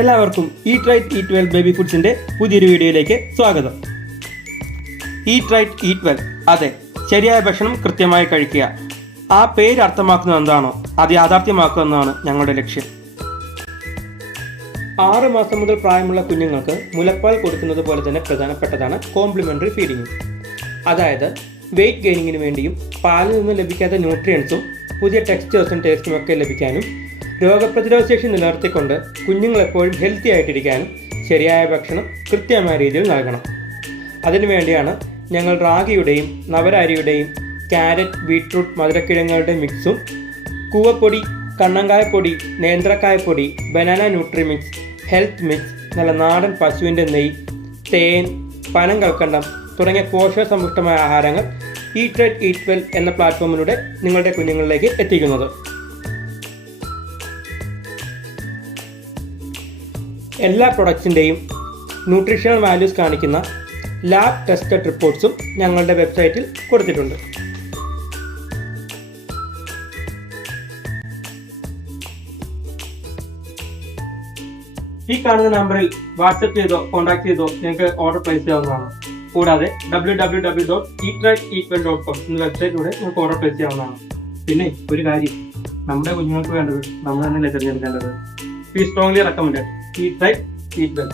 എല്ലാവർക്കും eat right eat well baby ഫുഡ്സിന്റെ പുതിയൊരു വീഡിയോയിലേക്ക് സ്വാഗതം. ഈറ്റ് റൈറ്റ് ഈറ്റ് വെൽ, അതെ, ശരിയായ ഭക്ഷണം കൃത്യമായി കഴിക്കുക. ആ പേര് അർത്ഥമാക്കുന്നത് എന്താണോ അത് യാഥാർത്ഥ്യമാക്കുക എന്നതാണ് ഞങ്ങളുടെ ലക്ഷ്യം. 6 മാസം മുതൽ പ്രായമുള്ള കുഞ്ഞുങ്ങൾക്ക് മുലപ്പാൽ കൊടുക്കുന്നത് പോലെ തന്നെ പ്രധാനപ്പെട്ടതാണ് കോംപ്ലിമെന്ററി ഫീഡിങ്. അതായത് വെയിറ്റ് ഗെയിനിങ്ങിന് വേണ്ടിയും പാലിൽ നിന്ന് ലഭിക്കാത്ത ന്യൂട്രിയൻസും പുതിയ ടെക്സ്റ്റേഴ്സും ടേസ്റ്റും ഒക്കെ ലഭിക്കാനും രോഗപ്രതിരോധ ശേഷി നിലനിർത്തിക്കൊണ്ട് കുഞ്ഞുങ്ങൾ എപ്പോഴും ഹെൽത്തി ആയിട്ടിരിക്കാനും ശരിയായ ഭക്ഷണം കൃത്യമായ രീതിയിൽ നൽകണം. അതിനുവേണ്ടിയാണ് ഞങ്ങൾ റാഗിയുടെയും നവരരിയുടെയും ക്യാരറ്റ്, ബീട്രൂട്ട്, മധുരക്കിഴങ്ങുകളുടെ മിക്സും കൂവപ്പൊടി, കണ്ണങ്കായപ്പൊടി, നേന്ത്രക്കായപ്പൊടി, banana nutri mix, health mix, നല്ല നാടൻ പശുവിൻ്റെ നെയ്യ്, തേൻ, പനം കൽക്കണ്ടം തുടങ്ങിയ പോഷകസമ്പുഷ്ടമായ ആഹാരങ്ങൾ ഈറ്റ് റൈറ്റ് ഈറ്റ് വെൽ എന്ന പ്ലാറ്റ്ഫോമിലൂടെ നിങ്ങളുടെ കുഞ്ഞുങ്ങളിലേക്ക് എത്തിക്കുന്നത്. എല്ലാ പ്രൊഡക്ട്സിൻ്റെയും ന്യൂട്രീഷണൽ വാല്യൂസ് കാണിക്കുന്ന ലാബ് ടെസ്റ്റഡ് റിപ്പോർട്ട്സും ഞങ്ങളുടെ വെബ്സൈറ്റിൽ കൊടുത്തിട്ടുണ്ട്. ഈ കാണുന്ന നമ്പറിൽ വാട്സപ്പ് ചെയ്തോ കോൺടാക്ട് ചെയ്തോ നിങ്ങൾക്ക് ഓർഡർ പ്ലേസ് ചെയ്യാവുന്നതാണ്. കൂടാതെ www.eatrightheatwell.com എന്ന വെബ്സൈറ്റിലൂടെ നിങ്ങൾക്ക് ഓർഡർ പ്ലേസ് ചെയ്യാവുന്നതാണ്. പിന്നെ ഒരു കാര്യം, നമ്മുടെ കുഞ്ഞുങ്ങൾക്ക് വേണ്ടത് നമ്മൾ തന്നെയല്ലേ തിരഞ്ഞെടുക്കേണ്ടത്. We strongly recommend it. Eat right, eat well.